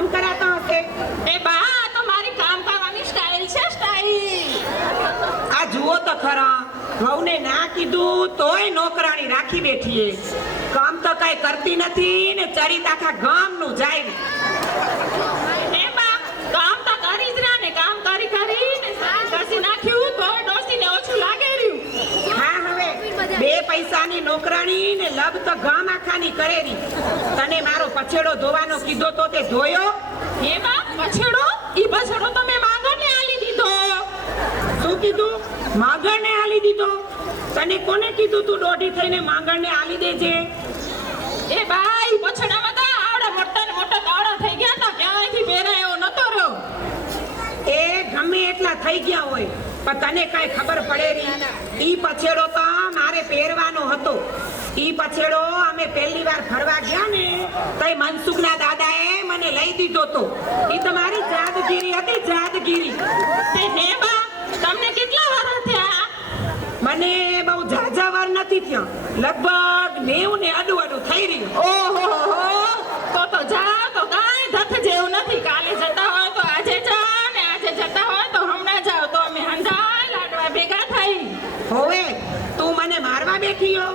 કામ કરાતા હશે. એ બા તો મારી કામ કરવાની સ્ટાઈલ છે, સ્ટાઈલ. આ જુઓ તો ખરા, વહુને ના કીધું તોય નોકરાણી રાખી બેઠી છે. કામ તો કઈ કરતી નથી ને ચરિત આખા ગામનું જાય. એ બા કામ તો કરી જ રહ્યા ને, કામ કરી કરીને ઘસી નાખ્યું તો ડોસીને ઓછું લાગે રહ્યું. હા, હવે બે પૈસાની નોકરાણી ને લબ તો ગામ આખાની કરેરી. તને મારો પછેડો ધોવાનો કીધો તો તે ધોયો? એ બા પછેડો, ઈ પછેડો તો મેં માંગણને આલી દીધો. શું કીધું? માંગણને આલી દીધો? તને કોને કીધું તું દોઢી થઈને માંગણને આલી દેજે? એ બા ઈ પછડામાં તો આવડા મોટા ને મોટા દાડા થઈ ગયા હતા, ક્યાંયથી પહેરાયો નતો રહ્યો. એ ગમે એટલા થઈ ગયા હોય પણ તને કઈ ખબર પડે નહીં. ઈ પછેડો તો મારે પહેરવાનો હતો. ઈ પછેડો અમે પહેલી વાર ફરવા ગયા ને તઈ મનસુખના દાદાએ મને લઈ દીધો તો. ઈ તમારી જાદગીરી હતી, જાદગીરી. તે હે બા તમને કેટલા વર્ષ થયા? મને બહુ ઝાઝા વાર નથી થયા, લગભગ 90 ને અડું થઈ રહ્યું. ઓહો તો જા તો કાંઈ ધથ જેવું નથી. કાલે જતા હોય તો આજે જા ને આજે જતા હોય તો હમણાં જાવ તો અમે હંધાય લાડવા ભેગા થઈ. હોવે તું મને મારવા બેઠી હો?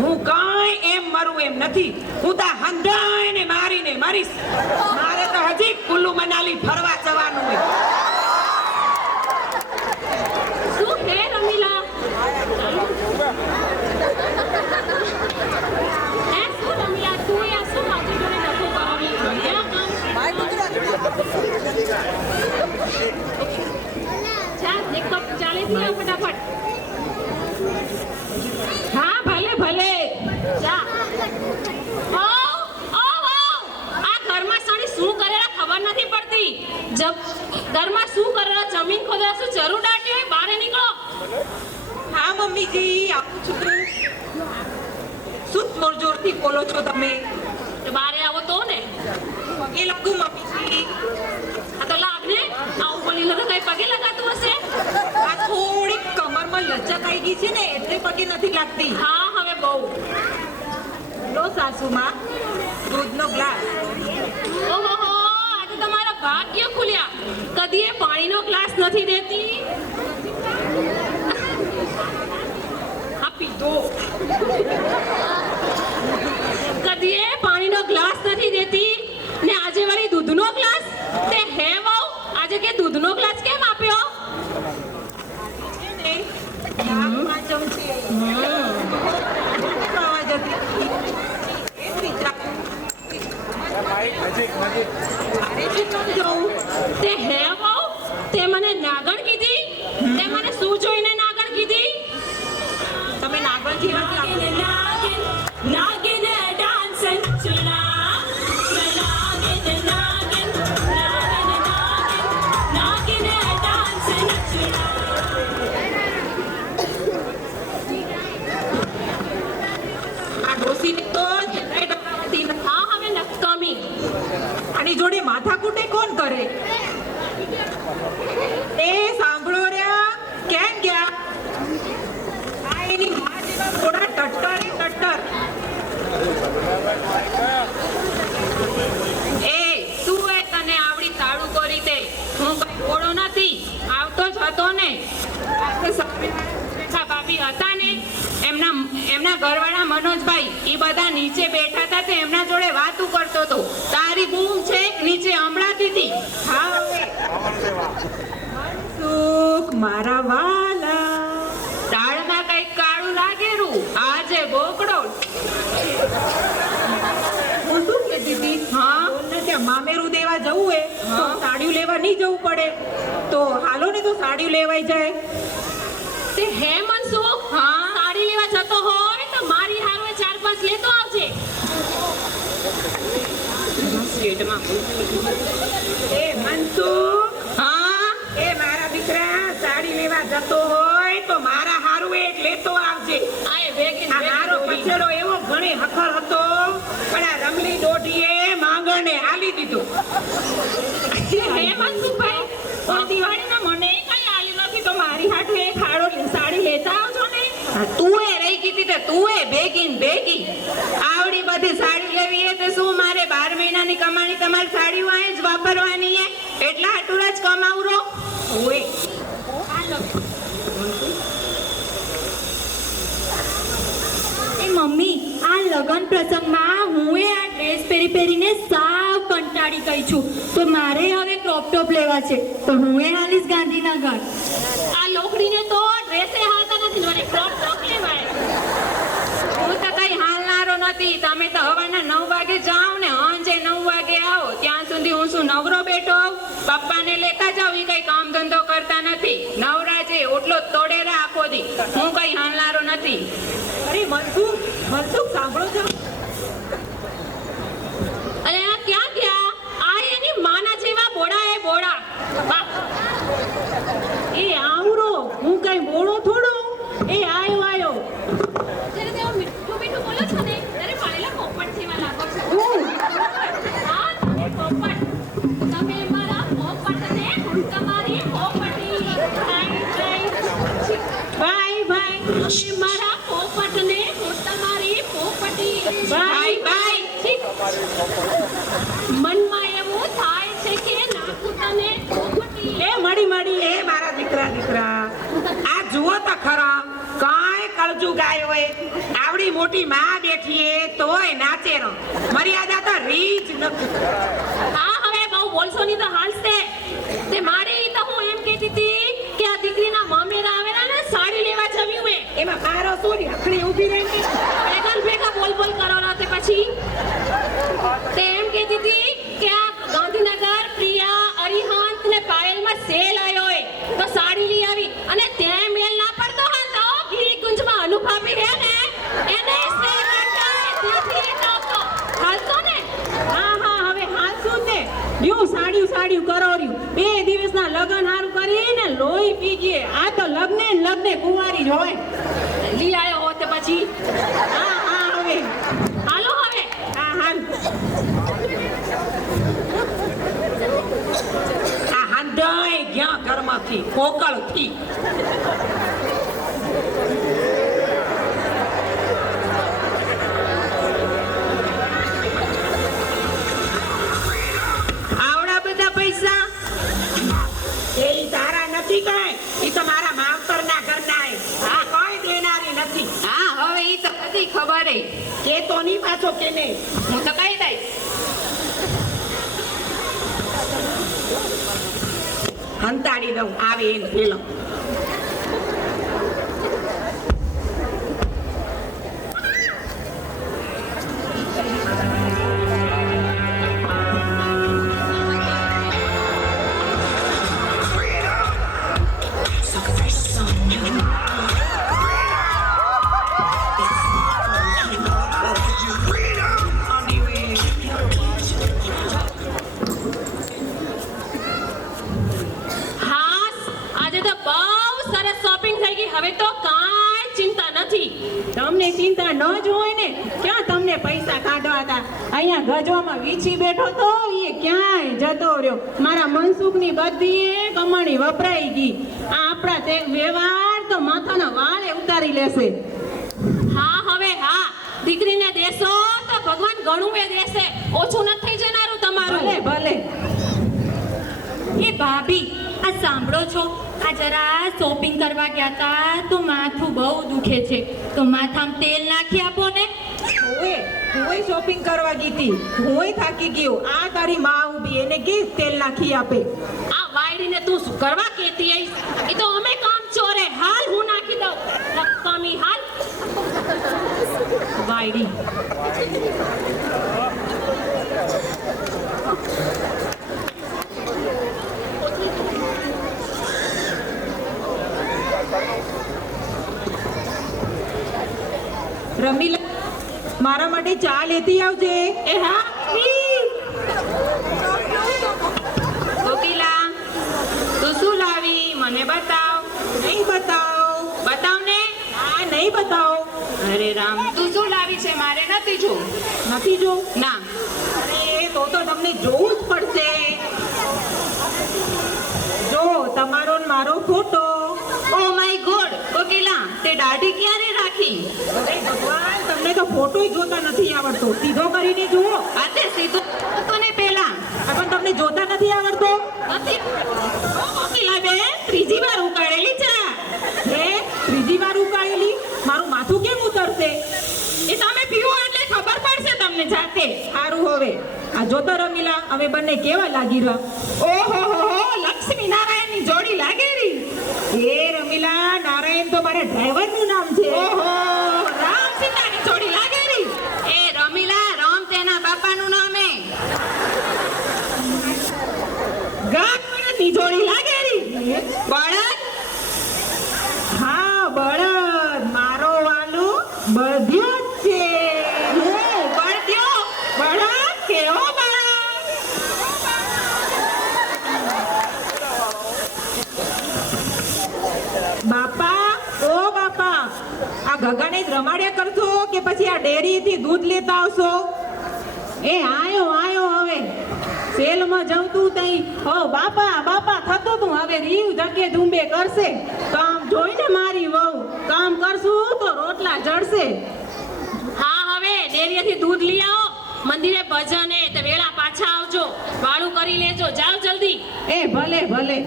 હું કાંઈ એમ મરું એમ નથી. હું તો હંધાઈને મારીને મરીશ. મારે તો હજી કુલ્લુ મનાલી ફરવા જવાનું હોય. શું હે રમીલા? હે શું રમીલા, તું યા શું મારી જોડે નતો કરાવી? ચાલ એક કપ ચાલી દીધો ફટાફટ. હા ભલે ભલે જા. ઓ આ ઘરમાં સાડી શું કરેલા ખબર નથી પડતી. ઘરમાં શું કરેલા, જમીન ખોદેલા, શું જરૂર દાટી હોય? બહાર નીકળો. હા મમ્મીજી, આવું છું. શું મોરજોરથી બોલો છો તમે? બારે આવો તો ને. પગે લાગુ મમ્મીજી. આ તો લાગ ને, આવું બોલી તો કઈ પગે લગાતું હશે. આ થોડીક કમરમાં લચક આવી ગઈ છે ને એટલે પગે નથી લાગતી. હા હવે બહુ. લો સાસુમાં દૂધનો ગ્લાસ. ઓહો આજે તમારા ભાગ્ય ખુલ્યા. કદી એ પાણીનો ગ્લાસ નથી દેતી. આ પીધો. કદી એ પાણીનો ગ્લાસ નથી દેતી ને આજે વાળી દૂધનો ગ્લાસ. તે હે વહુ આજે કે દૂધનો ગ્લાસ કેમ આપ્યો? તે હે વહુ તે મને નાગણ કીધી? તે મને શું જોઈને નાગણ કીધી? તમે નાગણ જેવા જ લાગો. આ ડોસીને તો જરાય ડરતી નથી. હા હવે નકામી. આની જોડે માથાકૂટે કોણ કરે? એ સાંભળો રહ્યા, કેમ ગયા? આ એની માં જેવા થોડા ટટ્ટર એ શું હે તને આવડી તાળું કરી તે? હું કઈ ઓળો નથી, આવતો જ હતો ને. આપણે સપના ભાભી હતા ને એમના ઘરવાળા મનોજભાઈ, એ બધા નીચે બેઠા હતા તે એમના જોડે વાતું કરતો હતો. તારી બૂમ છે નીચે હમણાંથી હતી. હા હવે સુખ મારા વાલા. દાળમાં કઈક કાળું લાગેલું, આજે બોકડો. હું શું કહેતી હતી? હા બોલને ત્યાં મામેરું દેવા જવું હોય તો હા. સાડીઓ લેવા નહીં જવું પડે તો હાલો ને તો સાડીઓ લેવાઈ જાય. તે હે મનસુખ, હા સાડી લેવા જતો હોય તો મારી હારે 4-5 લેતો આવજે. એ મનસુખ, હા એ મારા દીકરા સાડી લેવા જતો હોય તો મારા હારું એક લેતો આવજે. આય વેગીન આ મારો પછેડો એવો ઘણી હખર હતો પણ આ રમલી દોઢીએ માંગણને આલી દીધો. હે મનસુખભાઈ, પણ દિવાળીના મને કઈ આલી નથી તો મારી હાટુ એક હાડો સાડી લેતા આવજો ને. તું એ રહી ગઈ તે તું એ ભેગી આવડી બધી સાડી લેવી એ તો શું મારે 12 મહિનાની કમાણી તમારી સાડીઓ આય જ વાપરવાની હે એટલા આટલું જ કમાવરો ઓય એ મમ્મી આ લગન પ્રસંગમાં હું આ ડ્રેસ પહેરીને સાવ કંટાળી ગઈ છું તો મારે હવે ક્રોપ ટોપ લેવા છે તો હું હાલીશ ગાંધીનગર. આ લોકડીને તો ડ્રેસે હાલતા નથી મને ક્રોપ ટોપ લેવાય હું તો કઈ હાલનારો નથી તમે તો હવાના 9 વાગે જાઓ ને સાંજે 9 વાગે આવો ત્યાં સુધી હું શું નવરો બેઠો હોઉં? પપ્પાને લેતા જાવ એ કઈ કામ ધંધો કરતા નથી નવરા છે ઓટલો તોડેરા આખો દી હું કઈ હાલનારો નથી. અરે મનસુખ સાંભળો છો? અરે આ ક્યાં ગયા? આ એની માના જેવા બોડા એ બોડા એ આવરો હું કઈ બોળો થોડો એ આયો જ્યારે તેઓ મીઠું મીઠું બોલો છો ને ત્યારે પાળેલા પોપટ જેવા લાગો છો. હા તમે પોપટ તમે મારા પોપટને હું તમારી પોપટી ભાઈ મારા પોપટને હું તમારી પોપટી ભાઈ મનમાં એવું થાય છે કે નાખું તને પોપટી. એ મળી એ મારા દીકરા આ જુઓ તો ખરા કાંઈ કળજુ ગાય હોય આવડી મોટી માં બેઠી એ તોય નાચે રો મર્યાદા તો રીજ નથી. હા હવે બહુ બોલશો નહીં તો હાલશે તે મારી તો હું એમ કહેતી હતી કે આ દીકરીના મામેરા આવેલા ને સાડી લેવા જવી હોય એમાં મારો શું રખડી ઊભી રહી ભેગા બોલ કરો તે પછી તે એમ કહેતી હતી કે આ ગાંધીનગર પ્રિયા અરિહંત ને પાયલમાં સેલ આવ્યો હોય તો સાડી લઈ આવી અને ત્યાં મેલ ના પડતો હોય તો ગિરિકુંજમાં અનુભાભી હે ને એને સેલ કરતા ત્યાંથી નાખો હાલતો ને. હા હવે હાલશું ને લ્યો સાડિયું કરોર્યું 2 દિવસના લગન હારું કરીને લોહી પી ગયે આ તો લગ્ને કુંવારી જ હોય. લઈ આવ્યો હોત પછી હા હવે હાલો હવે હાલ આ હંધાય ગયા ઘરમાંથી કોકળથી આવડા બધા પૈસા એ તારા નથી કાંઈ ઈ તો મારા માવતરના ઘરના હે આ કોઈ દેનારી નથી. હા હવે ઈ તો બધી ખબર હે કે તો ની પાછો કેને હું તો કહી દઈશ. હંતાડી દઉં આવે એને પેલો હવે તો કાંઈ ચિંતા નથી. તમને ચિંતા ન જ હોય ને ક્યાં તમને પૈસા કાઢવા હતા અહીંયા ગજવામાં વીછી બેઠો તો એ ક્યાંય જતો રહ્યો મારા મનસુખની બધી કમાણી વપરાઈ ગઈ આ આપણા તે વ્યવહાર તો માથાના વાળે ઉતારી લેશે. હા હવે હા દીકરીને દેશો તો ભગવાન ઘણું એ દેશે ઓછું નથી થઈ જનારું તમારું. ભલે એ ભાભી આ સાંભળો છો આ જરા શોપિંગ કરવા ગયા હતા તો માથું બહુ દુખે છે તો માથામાં તેલ નાખી આપો ને. હું શોપિંગ કરવા ગઈ હતી હું થાકી ગયો આ તારી માં ઊભી એને કે તેલ નાખી આપે. આ વાયડીને તું શું કરવા કહેતી આઈસ એ તો અમે કામ ચોરે હાલ હું નાખી દઉં લક્ષ્મી હાલ વાયડી. રમીલા મારા માટે ચા લેતી આવજે. એ હા કોકિલા તું શું લાવી મને બતાવ. નહીં બતાવ. બતાવ ને. હા નહીં બતાવ. અરે રામ તું શું લાવી છે મારે નથી જો. નથી જો. ના અરે તો તમને જોવું જ પડશે. જો તમારો ને મારો photo. Oh my God Kokila તે દાઢી ક્યારે રાખી. અરે ભગવાન તમને તો ફોટો જોતા નથી આવડતો સીધો કરીને જુઓ. આ તે સીધો તો ને પહેલા પણ તમને જોતા નથી. ઓ કોકિલાબેન, ત્રીજી વાર ઉકાળેલી ચા. હે ત્રીજી વાર ઉકાળેલી? મારું માથું કેમ ઉતરશે? એ તમે પીવો એટલે ખબર પડશે તમને જાતે. સારું હવે આ જોતો રમીલા, અમે બંને કેવા લાગી રહ્યા? ઓહો હો, લક્ષ્મી નારાયણની જોડી લાગેલી. એ રમીલા, નારાયણ તો મારા ડ્રાઈવરનું નામ છે. ઓહો, રામ સીતાની જોડી લાગેલી. એ રમીલા, રામ તેના બાપાનું નામ હે. ગાય બળદની જોડી લાગેલી. બળદ? હા બળદ, મારો વાલું બળદિયો જ છે. હું બળદ્યો? બળદ? કેવો બળદ? બાપા, ઓ બાપા, આ ગગાને જ રમાડ્યા કરશો કે પછી આ ડેરીથી દૂધ લેતા આવશો? એ આયો આયો હવે સેલમાં જવતું તઈ હો બાપા બાપા થતો તું હવે રીવ ધકે ધૂંબે કરશે. કામ જોઈને મારી વહુ, કામ કરશું તો રોટલા જડશે. હા, હવે ડેરીએથી દૂધ લઈ આવો. મંદિરે ભજન હે તે વેળા પાછા આવજો. વાળું કરી લેજો, જાઓ જલ્દી. એ ભલે ભલે.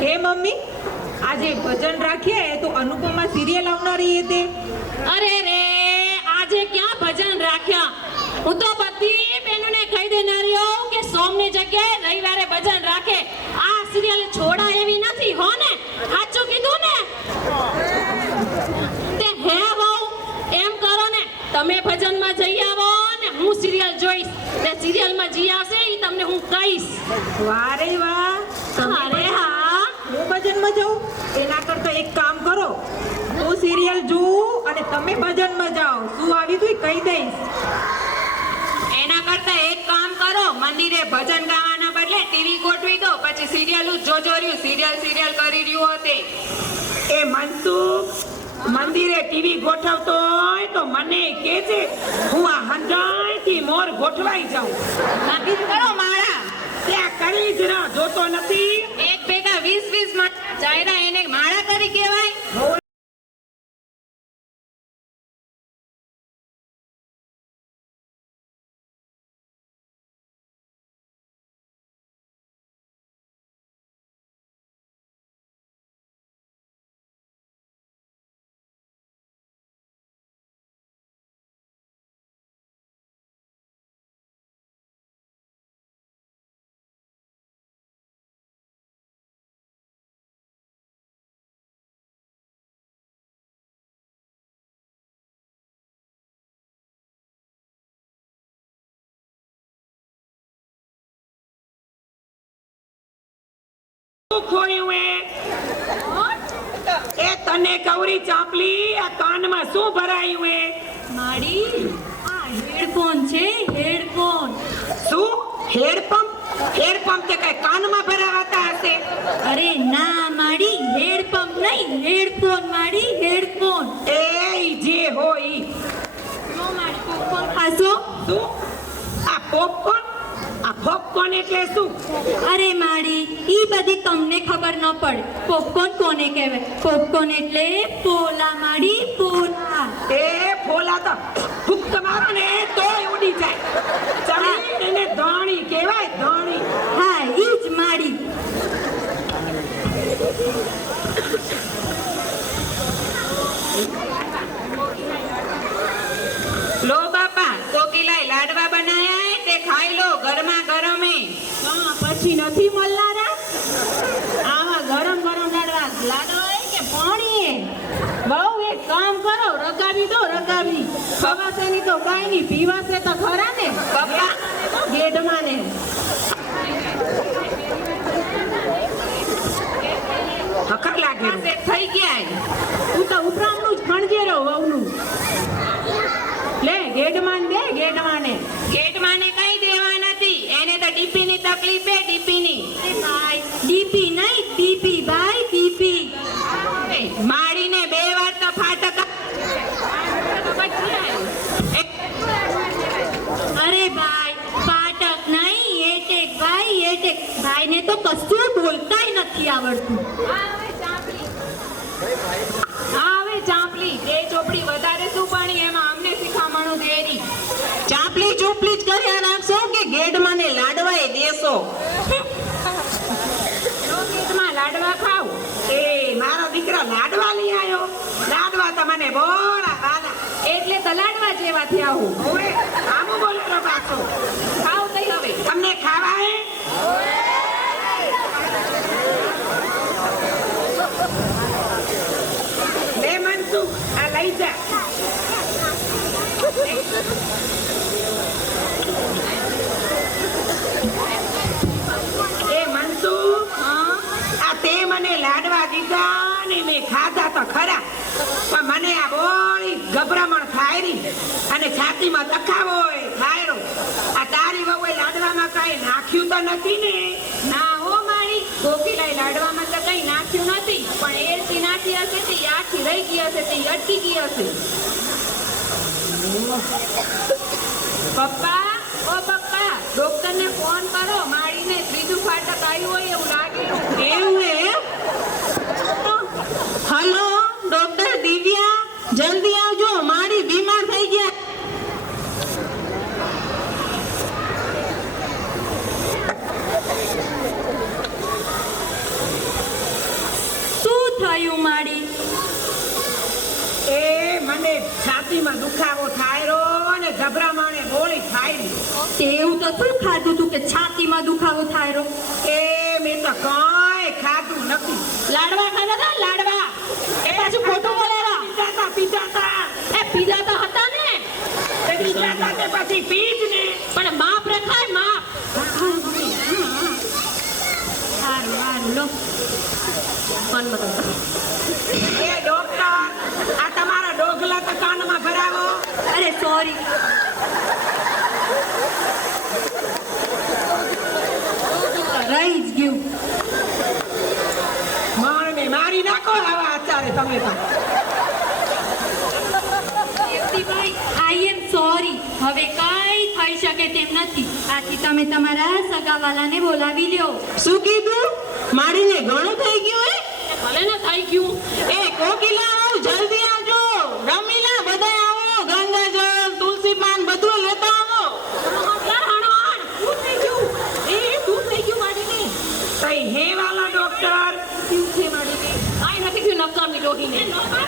હે મમ્મી, આજે ભજન રાખીએ તો અનુપમા સિરિયલ આવનારી હતી. અરે રે, આજે ક્યાં ભજન રાખ્યા? હું તો બધી બહેનોને કહી દેનારી હોઉં કે સોમની જગ્યાએ રવિવારે ભજન રાખે. આ સિરિયલ છોડા એવી નથી હો ને? સાચું કીધું ને? તે હે વહુ, એમ કરો ને, તમે ભજનમાં જઈ આવો ને હું સિરિયલ જોઈશ. તે સિરિયલમાં જી આવશે એ તમને હું કહીશ. વાહ રે વાહ. અરે હા, હું ભજનમાં જાઉં એના કરતા એક કામ કરો, હું સિરિયલ જોઉં અને તમે ભજનમાં જાઓ. શું આવ્યું તું કહી દઈશ. એના કરતા એક કામ કરો, મંદિરે ભજન ગાવાના બદલે ટીવી ગોઠવી દો. પછી સિરિયલ જોજો રહ્યું, સિરિયલ કરી રહ્યું હતે. એ મનસુખ, મંદિરે ટીવી ગોઠવતો હોય તો મને કહેજે, હું આ હંધાઈથી મોર ગોઠવાઈ જાઉં. નક્કી કરો માળા. ત્યાં કરી જ ના જોતો નથી. એક ભેગા 20 માળા જાયરા, એને માળા કરી કહેવાય? શું ખોયું એ તને ગૌરી ચાંપલી, આ કાનમાં શું ભરાયું માડી, આ હેડફોન છે, હેડફોન. શું હેડપંપ? હેડપંપ તે કઈ કાનમાં ભરાવાતા હશે? અરે ના માડી, હેડપંપ નહીં, હેડફોન માડી, હેડફોન. એ ઈ જે હોય ઈ. જો માડી, પોપકોર્ન ખાશો? શું આ પોપકોર્ન? આ પોપકોર્ન એટલે શું? અરે માડી, ઈ બધી તમને ખબર ન પડે. પોપકોર્ન કોને કહેવાય? પોપકોર્ન એટલે પોલા માડી, પોલા. એ ફોલા તો ફૂંક મારો ને તોય ઉડી જાય. જમીન એને ધાણી કહેવાય, ધાણી. હા, ઈ જ માડી. લો બાપા, કોકિલાએ લાડવા બનાયા હે, તે ખાઈ લો, ગરમા ગરમ હે. હા, પછી નથી મલ્લારા? આવા ગરમ ગરમ લાડવા હોય કે પાણી હે? બહુ એક કામ કરો, રગાવી દો, રગાવી. ખવાશે નહીં તો કાંઈ નહીં, પીવાશે તો ખરા ને. પપ્પા, ગેડમાં ને હકર લાગે. પાસે થઈ ગયા હે. તું તો ઉપરામનું જ ખણજેરો વહુનું. લે ગેડમાં દે, ગેડમાં ને. ગેટમાં ને કઈ દેવા નથી, એને તો ડીપીની તકલીફ હે, ડીપીની. અરે ભાઈ, ડીપી નહીં, બીપી ભાઈ, બીપી. માળીને 2 વાર તો ફાટક અરે ભાઈ, ફાટક નહીં, એટેક ભાઈ, એટેક. ભાઈને તો કશું બોલતાય નથી આવડતું. હવે ચાંપલી 2 ચોપડી વધારે શું ભણી, એમાં અમને શીખામણું દેરી. ચાપલી ચોપલી જ કર્યા રાખશો કે ગેડમાં ને લાડવાય દેશો? લેવાથી આવું. હવે આમ બોલો પાછો. ખાવ તઈ હવે. તમને ખાવા હે? લે મનસુખ, આ લઈ જા. એ મનસુખ, આ તે મને લાડવા દીધા ને મેં ખાધા તો ખરા, પણ મને આ બોળી ગભરામણ થાય રહી અને છાતીમાં દખાવો હોય થાય. આ તારી વહુએ લાડવામાં કાંઈ નાખ્યું તો નથી ને? ના હો મારી ગોકીલાએ લાડવામાં તો કઈ નાખ્યું નથી, પણ એરથી નાખી હશે તે આખી રહી ગઈ હશે તે અટકી ગઈ હશે. પપ્પા, ઓ પપ્પા, ડોક્ટરને ફોન કરો. માળીને ત્રીજું ફાટક આવ્યું હોય એવું લાગે. એવું હે? હલો ડોક્ટર દિવ્યા, જલ્દી આવજો, મારી બીમાર થઈ ગયા. શું થયું મારી? એ મને છાતીમાં દુખાવો થાય રો અને ગભરામણે ગોળી થાય રહી. તેવું તો શું ખાધું તું કે છાતીમાં દુખાવો થાય રો? એ મેં તો કાંઈ ખાધું નથી. લાડવા ખાધા હતા લાડવા. એ પાછું ખોટું બોલેલા. પીધા તા. એ પીધા તો હતા ને, તે પીધા તા તે પછી પીજ ને. પણ માપ રખાય માપ. હારું હારું લો. એ ડોક્ટર, આ તમારા ડોગલા તો કાનમાં ભરાવો. અરે સોરી. રહી જ ગયું. મારને મારી નાખો આવા આચારે તમે તો. દેવતીભાઈ, આઈ એમ સોરી. હવે કઈ થઈ શકે તેમ નથી. આથી તમે તમારા સગાવાલાને બોલાવી લ્યો. શું કીધું? મારીને ઘણું થઈ ગયું હે? ભલે ને થઈ ગયું. એ કોકિલા આવ, જલ્દી આવજો. રમીલા બધા આવો, ગંગાજળ, તુલસી પાન બધું લેતા આવો. શું થઈ ગયું? એ શું થઈ ગયું માડીને? કઈ હે વાલા ડોક્ટર? શું છે માડીને? આઈ નથી થયું નકામી ડોહીને.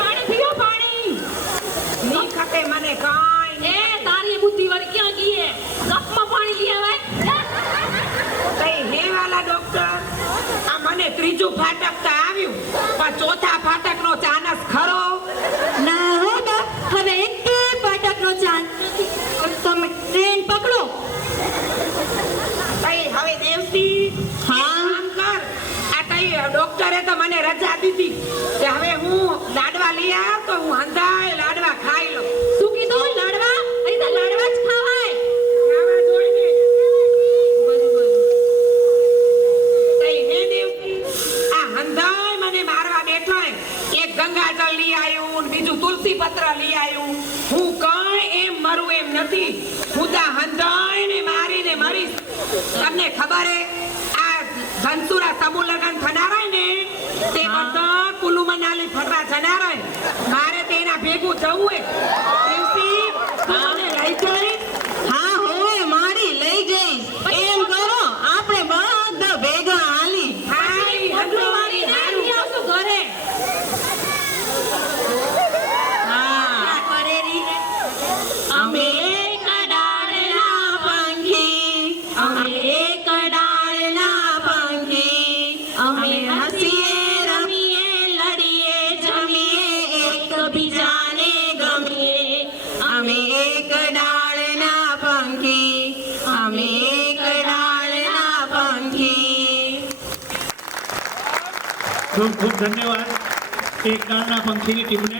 પાણી પીઓ પાણી. ની ખતે મને કાંઈ એ તારી બુદ્ધિ વળી ક્યાં ગઈ હે? કપમાં પાણી લઈ આવાય. કઈ હે વાલા ડોક્ટર? આ મને ત્રીજું ફાટક તો આવ્યું, પણ ચોથા ફાટકનો ચાનસ ખરો? ના હો બા, હવે એક પાટકનો ચાન્સ નથી. તમે ટ્રેન પકડો. કઈ હવે દેવતી, હા? કામ કર. આ કઈ ડોક્ટરે તો મને રજા દીધી કે હવે હું લાડવા લઈ આવ તો હું હંધાય લાડવા ખાઈ લઉં. શું કીધું? લાડવા? અહીં તો લાડવા જ ખાવાય. ખાવા જોઈએ ને. કઈ હે દેવતી, આ હંધાય મને મારવા બેઠો હે. એક ગંગાજળ લઈ આવ્યું ને બીજું તુલસી પત્ર લઈ આવ્યું. હું કાંઈ એમ મરું એમ નથી. હું તો હંધાય ને મારીને મરીશ. તમને ખબર હે આ ધનસુરા સમૂહ લગન થનાર હોય ને તે બધા કુલુ મનાલી ફરવા જનાર હોય. મારે તેના ભેગું જવું હે. દેવતી, તું મને લઈ જઈશ? હા હોવે, મારી લઈ જઈશ. એમ કરો, આપણે બધા ભેગા હાલી. હારી, હંધો મારી, હારું. આવશું ઘરે. હા. કરેરી હે. અમે એક ડાળના પંખી, અમે એક ડાળના પંખી, અમે હસીએ રમીએ લડીએ જમીએ એકબીજાને ગમીએ. અમે એક ડાળના પંખી, અમે એક ડાળના પંખી. ખૂબ ખૂબ ધન્યવાદ એક ગાળના પંખીની ટીમને.